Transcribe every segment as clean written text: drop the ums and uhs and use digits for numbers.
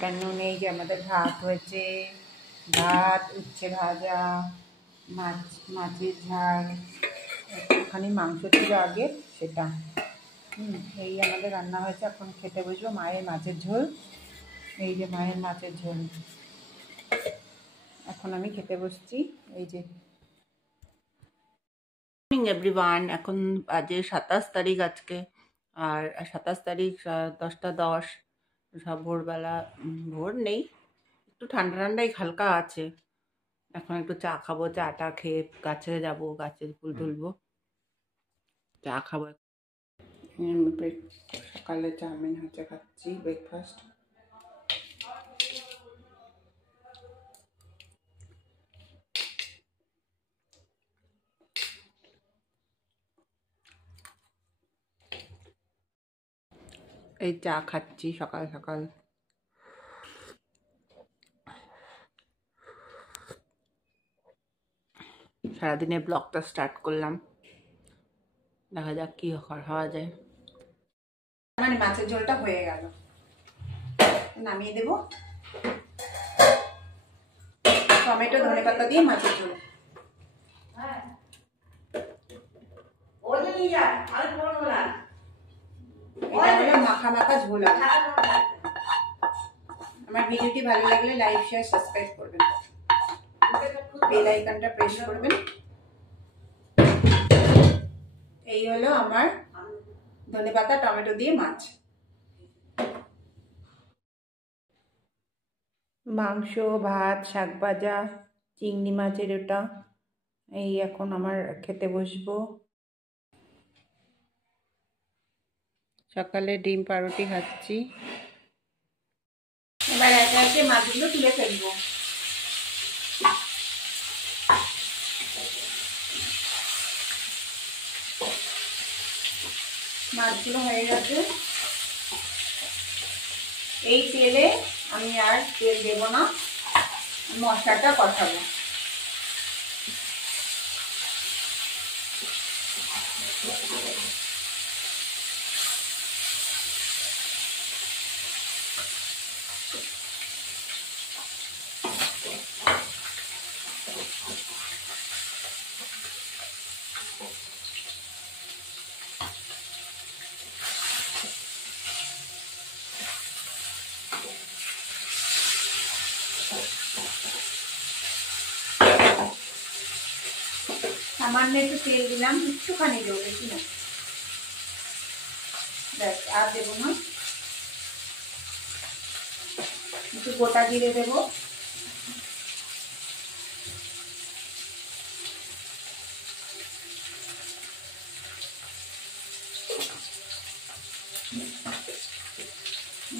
কেন নেই যে আমাদের ভাত হয়েছে, ভাত, উচ্ছে ভাজা, মাছের ঝাল, একটুখানি মাংস ছিল আগে সেটা। এই আমাদের রান্না হয়েছে। এখন খেতে বসবো। মায়ের মাছের ঝোল, এই যে মায়ের মাছের ঝোল। এখন আমি খেতে বসছি। এই যে এভরিওয়ান, এখন বাজে 27 তারিখ আজকে। আর 27 তারিখ 10টা 10। সব ভোরবেলা, ভোর নেই, একটু ঠান্ডা ঠান্ডাই হালকা আছে। এখন একটু চা খাবো, চাটা খেয়ে গাছে যাব, গাছের ফুল তুলবো, চা খাবো। সকালে চাউমিন হচ্ছে, খাচ্ছি ব্রেকফাস্ট। এই চা খাচ্ছি সকাল সকাল। সারাদিনে ব্লগটা স্টার্ট করলাম, দেখা যাক কি হওয়া যায়। মানে মাছের ঝোলটা হয়ে গেল, নামিয়ে দেব। টমেটো ধনেপাতা দিয়ে মাছের ঝোল। মাখা মাখা ঝোল। আমার ভিডিওটি ভালো লাগলে লাইক, শেয়ার, সাবস্ক্রাইব করবেন, বেল আইকনটা প্রেস করবেন। এই হলো আমার ধনেপাতা টমেটো দিয়ে মাছ। মাংস, ভাত, শাক ভাজা, চিংড়ি মাছের ওটা। এই এখন আমার খেতে বসবো। সকালে ডিম পাউরুটি খাচ্ছি। এবার একে একে মাছগুলো তুলে ফেলবো। মাছগুলো হয়ে গেছে। এই তেলে আমি আর তেল দেব না, মশলাটা কষাবো। সামান্য একটু তেল দিলাম, একটুখানি দেবো, বেশি না, ব্যাস, আর দেবো না। একটু গোটা জিরে দেবো,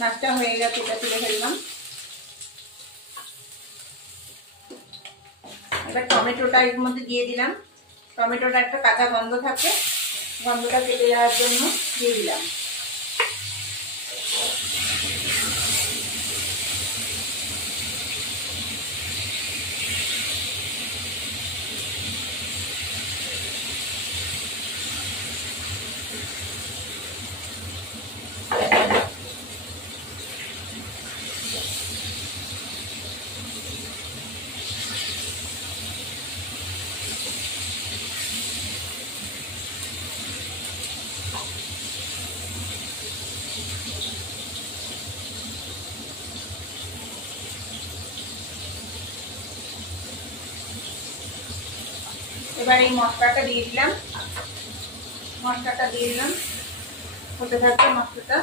মাছটা হয়ে গেছে, এটা তুলে ফেললাম। এবার টমেটোটা এর মধ্যে দিয়ে দিলাম। টমেটোটা একটা কাঁচা গন্ধ থাকে, গন্ধটা কেটে যাওয়ার জন্য দিয়ে দিলাম। এবার এই মশলাটা দিয়ে দিলাম, হতে থাকবে মশলাটা।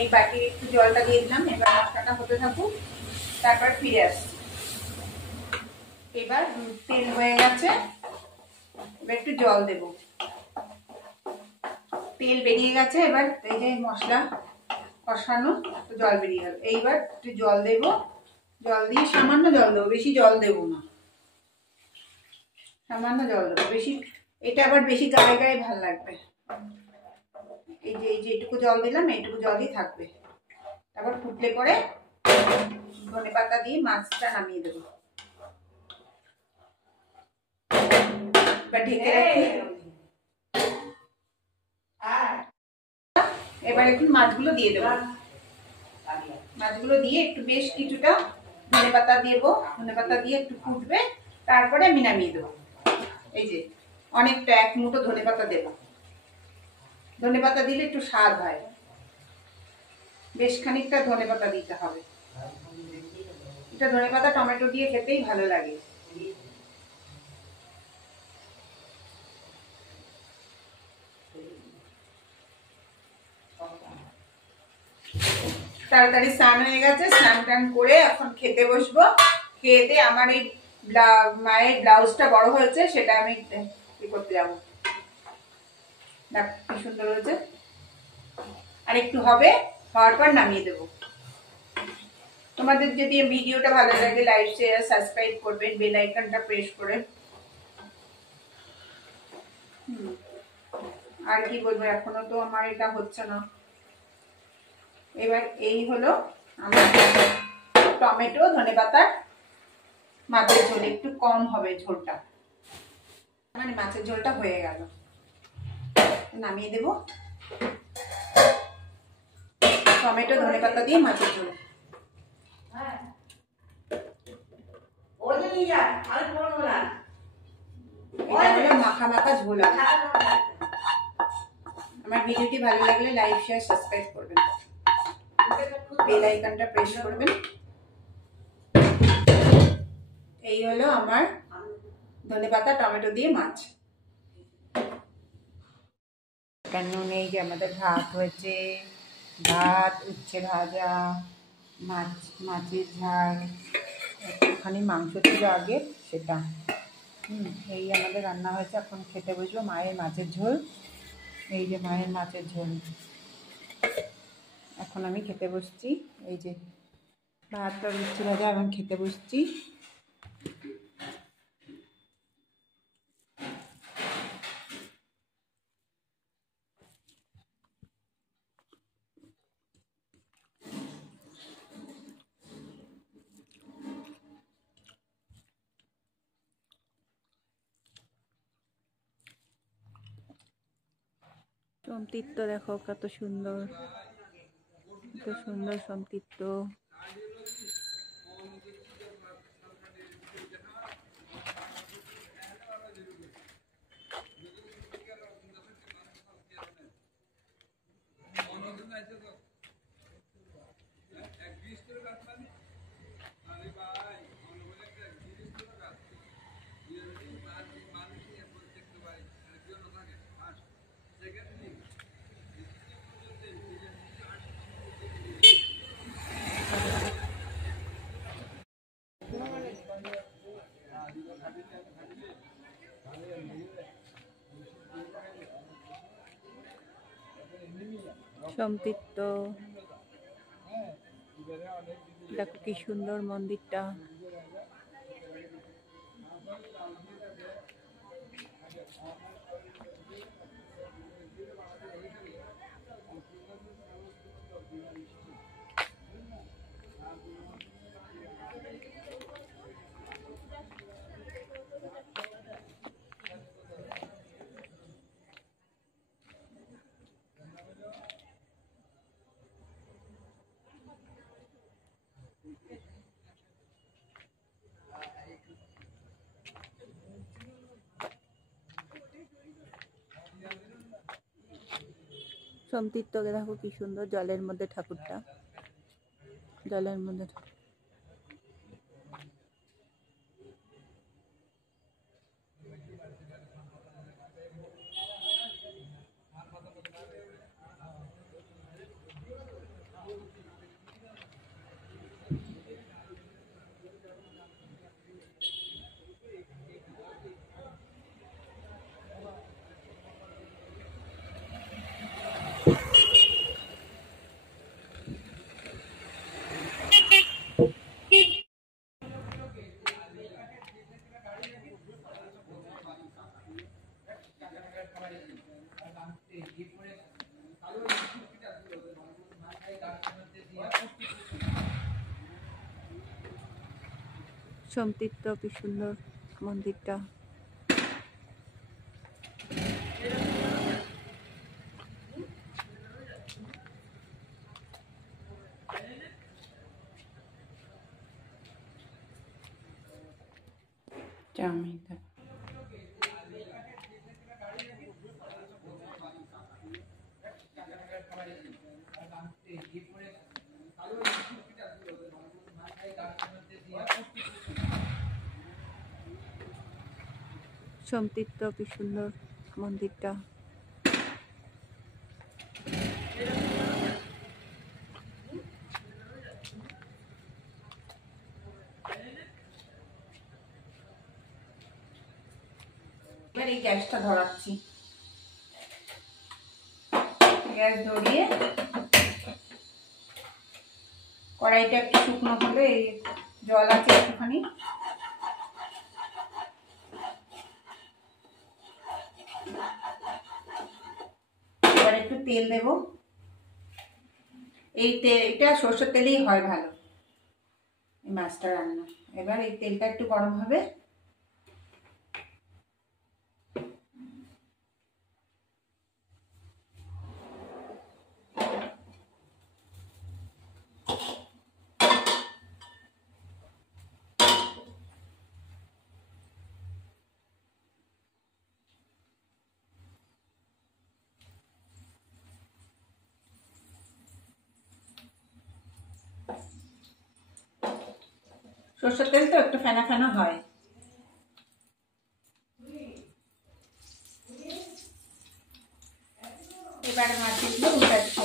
এই বাটির একটু জলটা দিয়ে দিলাম। এবার মশলাটা হতে থাকুক, তারপর ফিরে আসছি। এবার তেল হয়ে গেছে, এবার একটু জল দেব। তেল বেরিয়ে গেছে, এবার এই যে মশলা কষানো, জল বেরিয়ে গেল। এইবার একটু জল দেব, জল দিয়ে সামান্য জল দেবো, বেশি জল দেবো না, সামান্য জল দেবো। বেশি, এটা আবার বেশি গায়ে গায়ে ভাল লাগবে। এই যে এইটুকু জল দিলাম, এইটুকু জলই থাকবে। তারপর ফুটলে পরে ধনেপাতা দিয়ে মাছটা নামিয়ে দেবো। এবার ঢেকে রাখি। এবার একটু মাছগুলো দিয়ে দেবো। মাছগুলো দিয়ে একটু বেশ কিছুটা ধনেপাতা দেবো। ধনেপাতা দিয়ে একটু ফুটবে, তারপরে আমি নামিয়ে দেবো। এই যে অনেকটা 1 মুঠো ধনেপাতা দেবো। ধনেপাতা দিলে একটু স্বাদ হয়, বেশ খানিকটা ধনেপাতা দিতে হবে। এটা ধনেপাতা টমেটো দিয়ে খেতেই ভালো লাগে। তাড়াতাড়ি স্নান হয়ে গেছে, স্নান টান করে এখন খেতে বসবো। খেতে আমার এই মায়ের ব্লাউজটা বড় হয়েছে, সেটা আমি কি করতে যাবো। দেখ কি সুন্দর হয়েছে। আর একটু হবে, হওয়ার পর নামিয়ে দেবো। তোমাদের যদি ভিডিওটা ভালো লাগে লাইক শেয়ার সাবস্ক্রাইব করবেন, বেল আইকনটা প্রেস করে। আর কি বলবো, এখনো তো আমার এটা হচ্ছে না। এবার এই হলো আমার টমেটো ধনেপাতার মাছের ঝোল। একটু কম হবে ঝোলটা, মানে মাছের ঝোলটা হয়ে গেল। নামিয়ে দেব। টমেটো ধনেপাতা দিয়ে মাছের ঝোল। এটা হলো মাখা মাখা ঝোল। আমার ভিডিওটি ভালো লাগলে লাইক শেয়ার সাবস্ক্রাইব করবেন, বেল আইকনটা প্রেস করবেন। এই হলো আমার ধনেপাতা টমেটো দিয়ে মাছ। কেন নেই যে আমাদের ভাত হয়েছে, ভাত, উচ্ছে ভাজা, মাছের ঝাল, একটুখানি মাংস ছিল আগে সেটা। এই আমাদের রান্না হয়েছে। এখন খেতে বসবো। মায়ের মাছের ঝোল, এই যে মায়ের মাছের ঝোল। এখন আমি খেতে বসছি। এই যে ভাত আর উচ্ছে ভাজা, এখন খেতে বসছি। সমতীর্থ দেখো কত সুন্দর, কত সুন্দর সমতীর্থ। সমতীর্থ দেখো কি সুন্দর মন্দিরটা। সমতীর্থকে দেখো কি সুন্দর, জলের মধ্যে ঠাকুরটা, জলের মধ্যে। সমতীর্থ কি সুন্দর মন্দিরটা। চাউমিন সোমতীর্থ, কি সুন্দর মন্দিরটা। এবার এই গ্যাসটা ধরাচ্ছি, গ্যাস ধরিয়ে কড়াইটা একটু শুকনো হলে, জল আছে একটুখানি, এবার একটু তেল দেব। এটা সর্ষের তেলেই হয় ভালো এই মাছটা রান্না। এবার এই তেলটা একটু গরম হবে, সর্ষের তেল তো একটু ফেনা ফেনা হয়। এবার মাছগুলো উল্টাচ্ছি।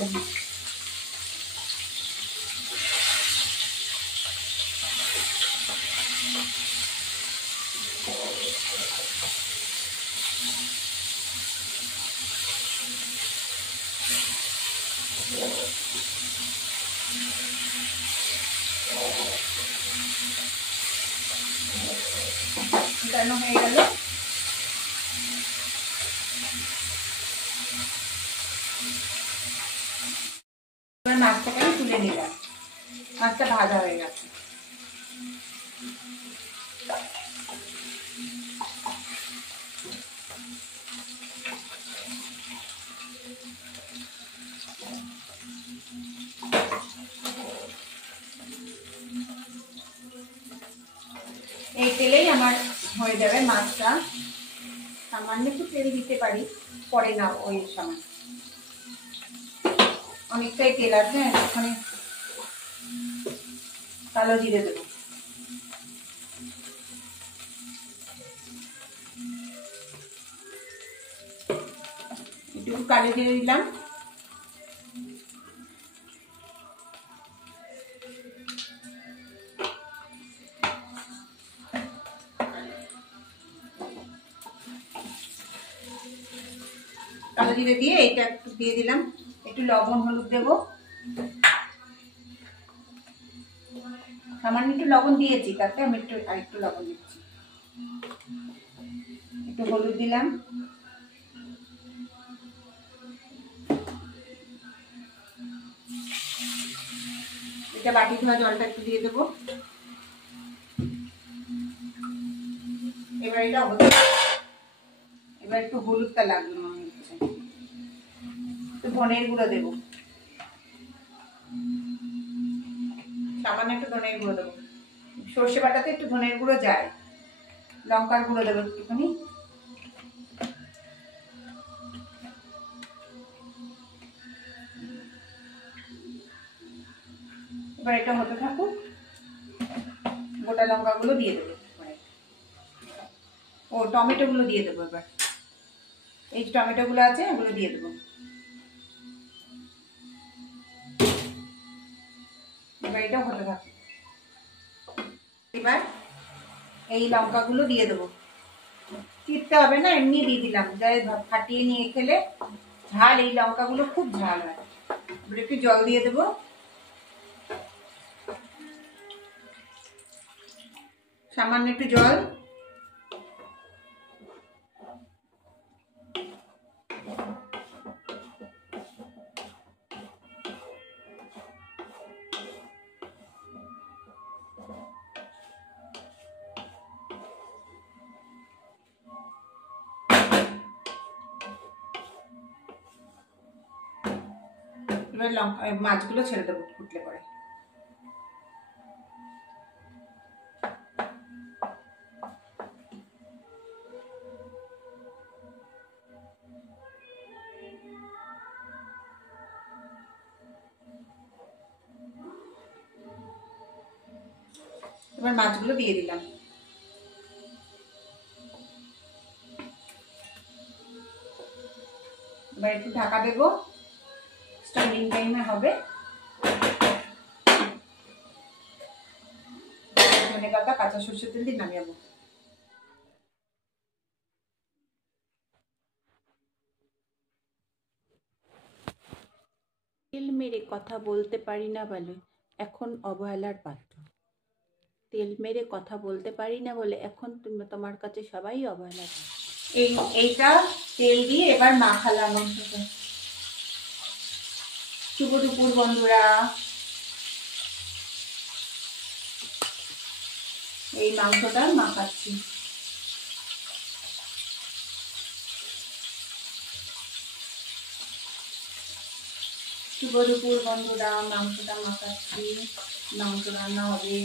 উল্টানো হয়ে গেল, এবার মাছটাকে আমি তুলে নিলাম, মাছটা ভাজা হয়ে গেছে। এই তেলেই আমার হয়ে যাবে মাছটা। সামান্য একটু তেল দিতে পারি পরে, না ওই সময় অনেকটাই তেল আছে, ওখানে কালো জিরে দেবো, একটু কালো জিরে দিলাম, কালো জিরে দিয়ে এটা একটু দিয়ে দিলাম, একটু লবণ হলুদ দেবো, সামান্য একটু লবণ দিয়েছি, তাতে আমি আরেকটু লবণ দিচ্ছি, একটু হলুদ দিলাম, এটা বাটি ধোয়া জলটা একটু দিয়ে দেবো। এবার এটা এবার একটু হলুদটা লাগবে মনে হচ্ছে, একটু ধনের গুঁড়ো দেবো, সামান্য একটু ধনের গুঁড়ো দেবো, সর্ষে বাটাতে একটু ধনের গুঁড়ো যায়, লঙ্কার গুঁড়ো দেবো একটুখানি, এবার এটা হতে থাকুক, গোটা লঙ্কাগুলো দিয়ে দেবো, ও টমেটো গুলো দিয়ে দেবো, এবার এই যে টমেটো গুলো আছে ওগুলো দিয়ে দেবো, এবার এটা হতে থাকুক। এবার এই লঙ্কাগুলো দিয়ে দেবো, চিপতে হবে না, এমনি দিয়ে দিলাম, যাই ফাটিয়ে নিয়ে খেলে ঝাল, এই লঙ্কাগুলো খুব ঝাল হয়। এবার একটু জল দিয়ে দেবো, সামান্য একটু জল, এবার মাছগুলো ছেড়ে দেবো ফুটলে পরে। এবার মাছগুলো দিয়ে দিলাম। এবার একটু ঢাকা দেবো, স্ট্যান্ডিং টাইমে হবে। ধনে পাতা কাঁচা সরষের তেল দিয়ে নামিয়ে। তেল মেরে কথা বলতে পারি না বলে এখন অবহেলার পাত্র। তেল মেরে কথা বলতে পারি না বলে এখন তোমার কাছে সবাই অবহেলার পাত্র। এইটা তেল দিয়ে এবার মাখালাম মাংসটা। শুভ দুপুর বন্ধুরা, এই মাংসটা মাখাচ্ছি। শুভ দুপুর বন্ধুরা, মাংসটা মাখাচ্ছি, মাংস রান্না হবে।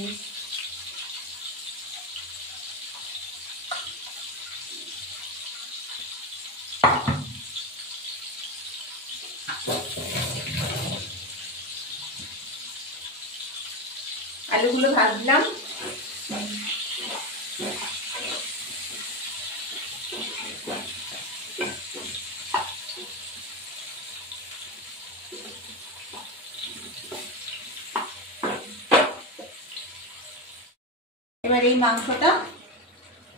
আলুগুলো ভাজলাম। এবার এই মাংসটা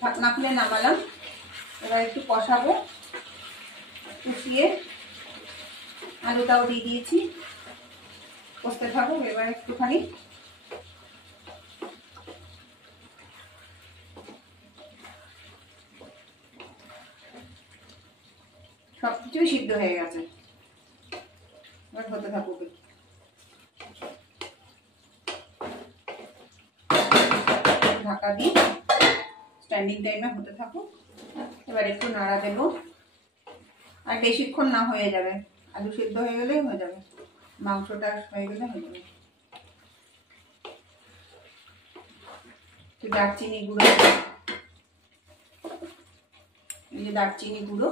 ঢাকনা খুলে নামালাম। এবার একটু কষাবো, কষিয়ে আলুটাও দিয়ে দিয়েছি, কষতে থাকবো। এবার একটুখানি সবকিছুই সিদ্ধ হয়ে গেছে, এবার হতে থাকুক। ঢাকা দিয়ে স্ট্যান্ডিং টাইমে হতে থাকুক। এবার একটু নাড়া দেবো, আর বেশিক্ষণ না, হয়ে যাবে। আলু সিদ্ধ হয়ে গেলেই হয়ে যাবে, মাংসটা হয়ে গেলে হয়ে যাবে। দারচিনি গুঁড়ো, এই যে দারচিনি গুঁড়ো,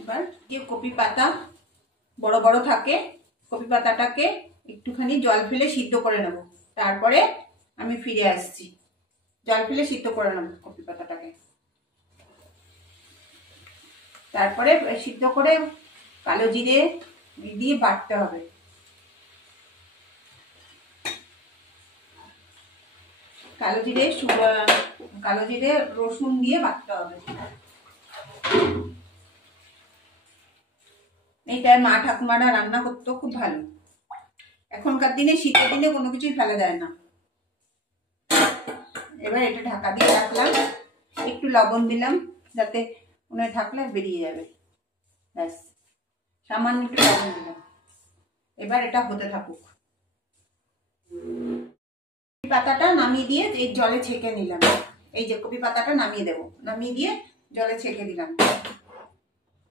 এবার যে কপি পাতা বড় বড় থাকে, কপি পাতাটাকে একটুখানি জল ফেলে সিদ্ধ করে নেব। তারপরে আমি ফিরে আসছি। জল ফেলে সিদ্ধ করে নেব কপি পাতাটাকে, তারপরে সিদ্ধ করে কালো জিরে দিয়ে বাটতে হবে। কালো জিরে রসুন দিয়ে বাটতে হবে। এইটা মা ঠাকুমারা রান্না করতো, খুব ভালো। এখনকার দিনে, শীতের দিনে কোনো কিছুই ফেলা যায় না। এবার এটা ঢাকা দিয়ে রাখলাম, একটু লবণ দিলাম যাতে মনে থাকলে বেরিয়ে যাবে, ব্যাস, সামান্য একটু লবণ দিলাম। এবার এটা হতে থাকুক। পাতাটা নামিয়ে দিয়ে এই জলে ছেঁকে নিলাম। এই যে কপি পাতাটা নামিয়ে দেবো, নামিয়ে দিয়ে জলে ছেঁকে দিলাম।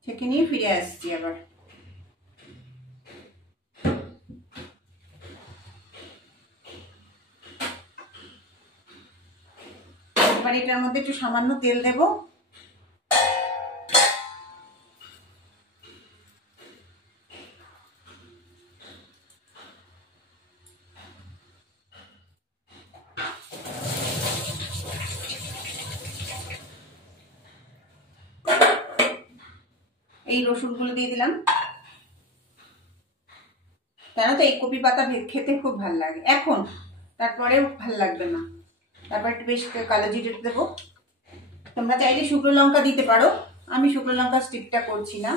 ছেঁকে নিয়ে ফিরে আসছি আবার। এবার এটার মধ্যে একটু সামান্য তেল দেব। এই রসুনগুলো দিয়ে দিলাম। জানো তো এই কপি পাতা খেতে খুব ভালো লাগে এখন, তারপরেও ভাল লাগবে না। তারপর একটু বেশ কালো জিরে দেবো। তোমরা চাইলে শুকনো লঙ্কা দিতে পারো, আমি শুকনো লঙ্কা স্টিকটা করছি না।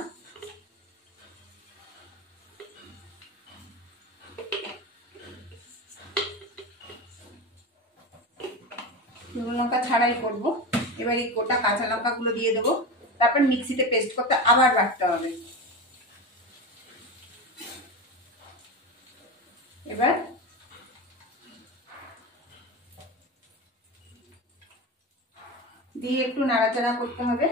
শুকনো লঙ্কা ছাড়াই করবো। এবার এই গোটা কাঁচা লঙ্কাগুলো দিয়ে দেবো। তারপর মিক্সিতে পেস্ট করতে আবার বাটতে হবে। এবার দিয়ে একটু নাড়াচাড়া করতে হবে।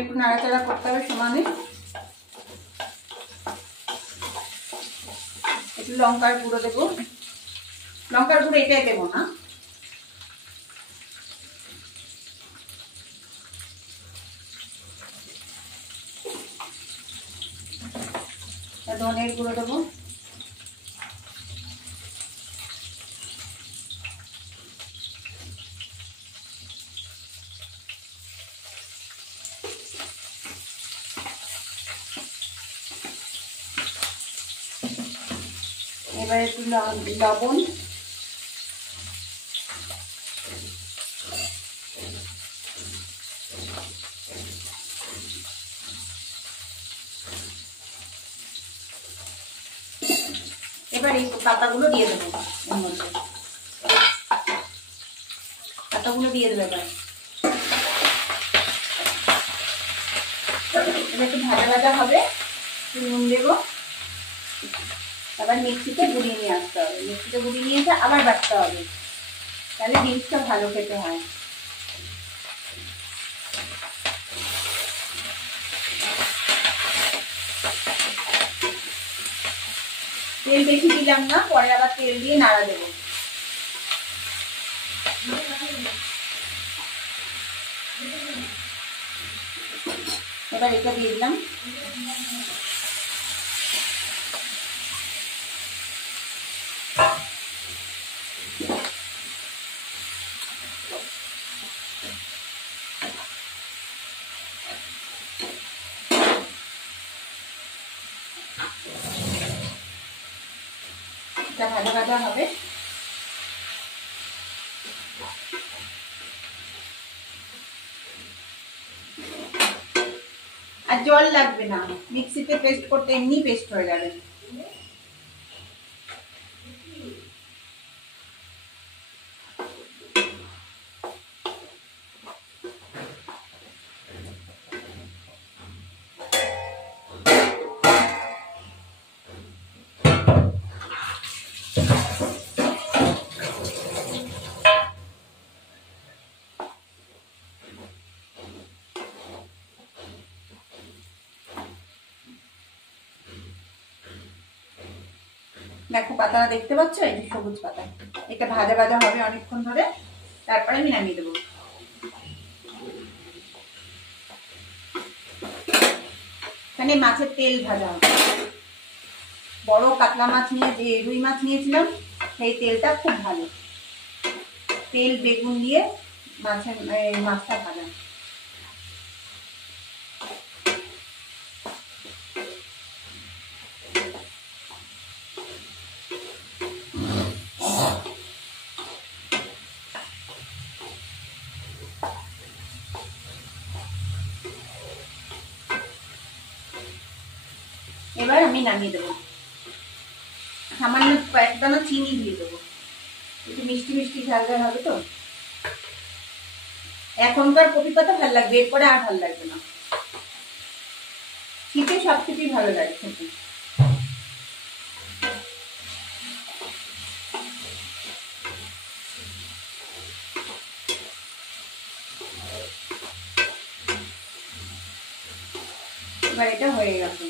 একটু নাড়াচাড়া করতে হবে সমানে। একটু লঙ্কার গুঁড়ো দেবো। লঙ্কার গুঁড়ো এটাই দেবো না, ধনের গুঁড়ো দেবো। এবার একটু লবণ। এবার এই পাতাগুলো দিয়ে দেবো এর মধ্যে। পাতাগুলো দিয়ে দেবো। এবার একটু ভাজা ভাজা হবে, নুন দেবো। আবার মিক্সিতে গুঁড়িয়ে নিয়ে আসতে হবে। মিক্সিতে গুঁড়িয়ে নিয়ে এসে আবার বাটতে হবে, তাহলে জিনিসটা ভালো খেতে হয়। তেল বেশি দিলাম না, পরে আবার তেল দিয়ে নাড়া দেবো। এবার এটা দিয়ে দিলাম। এটা ভাজা ভাজা হবে। আর জল লাগবে না, মিক্সিতে পেস্ট করতে এমনি পেস্ট হয়ে যাবে। দেখো পাতাটা দেখতে পাচ্ছ, এই যে সবুজ পাতা। এটা ভাজা ভাজা হবে অনেকক্ষণ ধরে, তারপরে আমি নামিয়ে দেবো। এখানে মাছের তেল ভাজা হবে। বড় কাতলা মাছ নিয়ে, যে রুই মাছ নিয়েছিলাম, সেই তেলটা খুব ভালো। তেল বেগুন দিয়ে মাছটা ভাজা। এবার আমি নামিয়ে দেবো। সামান্য কয়েক দানা চিনি দিয়ে দেবো, একটু মিষ্টি মিষ্টি ঝাল ঝাল হবে তো। এখনকার কপি পাতা ভালো লাগবে, এরপরে আর ভালো লাগবে না। শীতে সব কিছুই ভালো লাগে খেতে। এবার এটা হয়ে গেছে।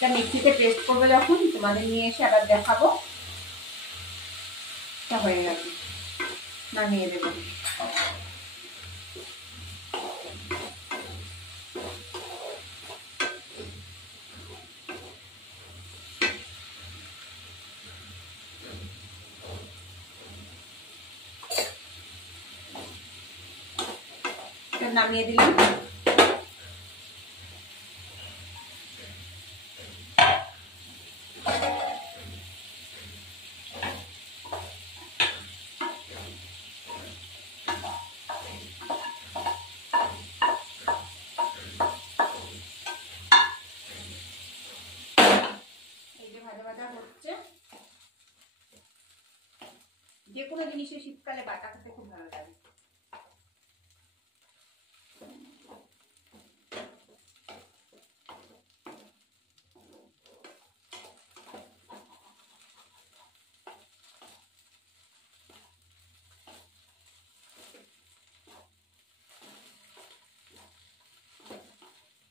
এটা মিক্সিতে পেস্ট করবো যখন, তোমাদের নিয়ে এসে আবার দেখাবো। এটা হয়ে গেছে। নামিয়ে দেবো। নামিয়ে দিলাম। এই যে ভাজা ভাজা হচ্ছে। যে কোনো জিনিসের শীতকালে বাটা খেতে খুব ভালো লাগে।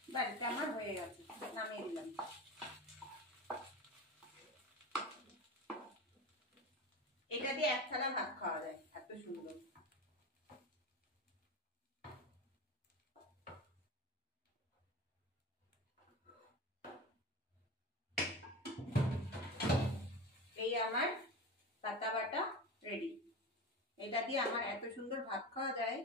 বাড়িতে আমার হয়ে গেছে, নামিয়ে দিলাম। এটা দিয়ে এক থালা ভাত খাওয়া যায়, এত সুন্দর। এই আমার পাতা বাটা রেডি। এটা দিয়ে আমার এত সুন্দর ভাত খাওয়া যায়।